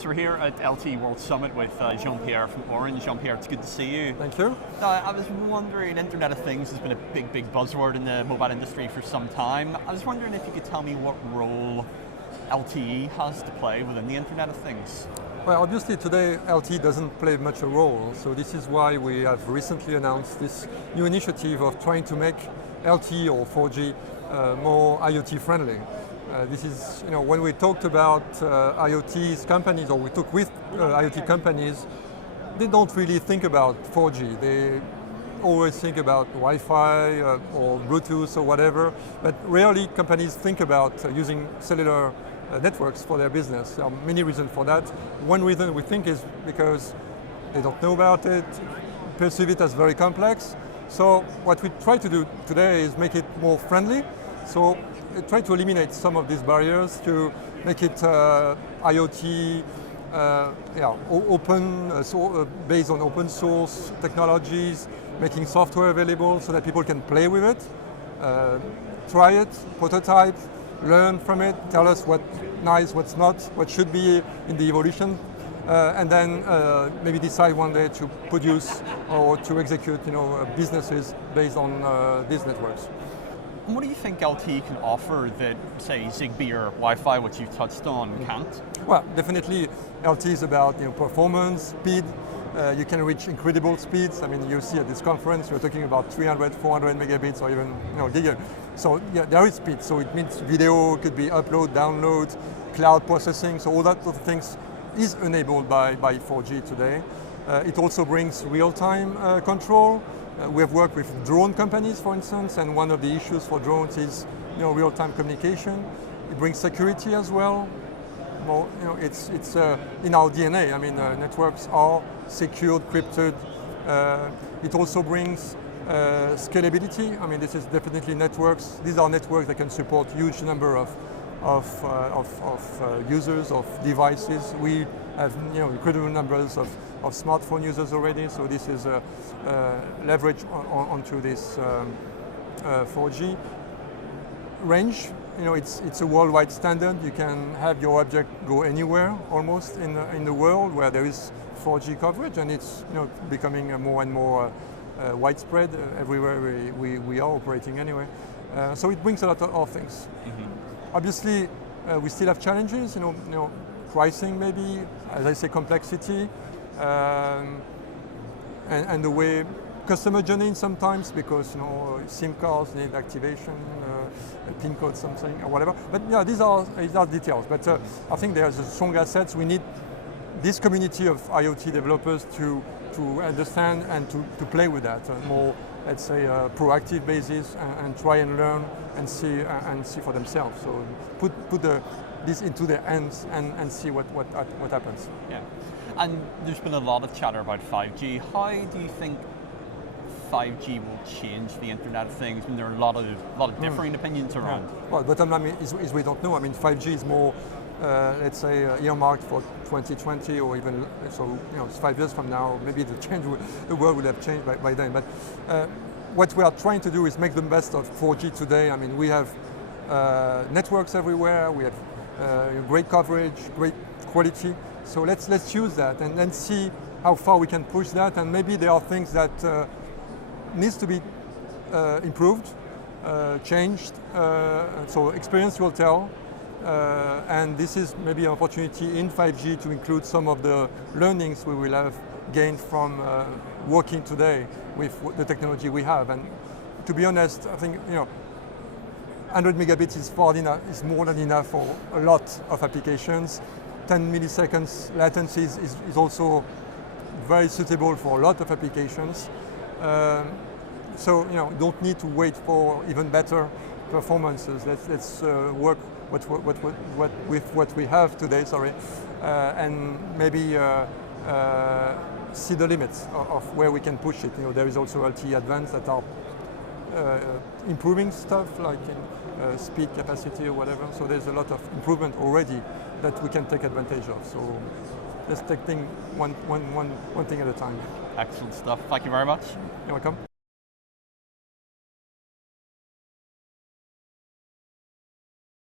So we're here at LTE World Summit with Jean-Pierre from Orange. Jean-Pierre, it's good to see you. Thank you. I was wondering, Internet of Things has been a big buzzword in the mobile industry for some time. I was wondering if you could tell me what role LTE has to play within the Internet of Things. Well, obviously today LTE doesn't play much a role, so this is why we have recently announced this new initiative of trying to make LTE or 4G more IoT friendly. This is, when we talked about IoT companies, or we took with IoT companies, they don't really think about 4G. They always think about Wi-Fi or Bluetooth or whatever, but rarely companies think about using cellular networks for their business. There are many reasons for that. One reason we think is because they don't know about it, perceive it as very complex. So what we try to do today is make it more friendly. So try to eliminate some of these barriers to make it IoT open, based on open source technologies, making software available so that people can play with it, try it, prototype, learn from it, tell us what's nice, what's not, what should be in the evolution, and then maybe decide one day to produce or to execute businesses based on these networks. And what do you think LTE can offer that, say, Zigbee or Wi-Fi, which you've touched on, can't? Well, definitely LTE is about performance, speed. You can reach incredible speeds. I mean, you see at this conference, we're talking about 300, 400 megabits or even giga. So yeah, there is speed. So it means video could be upload, download, cloud processing. So all that sort of things is enabled by 4G today. It also brings real-time control. We have worked with drone companies, for instance, and one of the issues for drones is real-time communication. It brings security as well. Well, it's in our DNA. I mean, networks are secured, crypted. It also brings scalability. I mean, this is definitely networks. These are networks that can support huge number of users, of devices. We have incredible numbers of smartphone users already, so this is leverage onto this 4G. Range, it's a worldwide standard. You can have your object go anywhere almost in the world where there is 4G coverage, and it's becoming more and more widespread everywhere we are operating anyway. So it brings a lot of things. Mm-hmm. Obviously, we still have challenges. Pricing maybe, as I say, complexity, and the way customer journey sometimes, because SIM cards need activation, PIN code, something or whatever. But yeah, these are details. But I think there's a strong assets. We need this community of IoT developers to understand and to play with that more, let's say, proactive basis, and try and learn and see for themselves. So put this into their hands and see what happens. Yeah, and there's been a lot of chatter about 5G. How do you think 5G will change the Internet of Things? I mean, there are a lot of differing opinions around. Yeah. Well, bottom line is we don't know. I mean, 5G is more, let's say, earmarked for 2020 or even so. It's 5 years from now. Maybe the world will have changed by then. But what we are trying to do is make the best of 4G today. I mean, we have networks everywhere. We have great coverage, great quality. So let's use that and then see how far we can push that. And maybe there are things that needs to be improved, changed. So experience will tell. And this is maybe an opportunity in 5G to include some of the learnings we will have gained from working today with the technology we have. And to be honest, I think 100 megabits is more than enough for a lot of applications. 10 milliseconds latency is also very suitable for a lot of applications. So don't need to wait for even better performances. Let's work with what we have today. And maybe see the limits of where we can push it. There is also LTE Advanced that are improving stuff like in speed, capacity, or whatever. So there's a lot of improvement already that we can take advantage of. So let's take things one thing at a time. Excellent stuff. Thank you very much. You're welcome.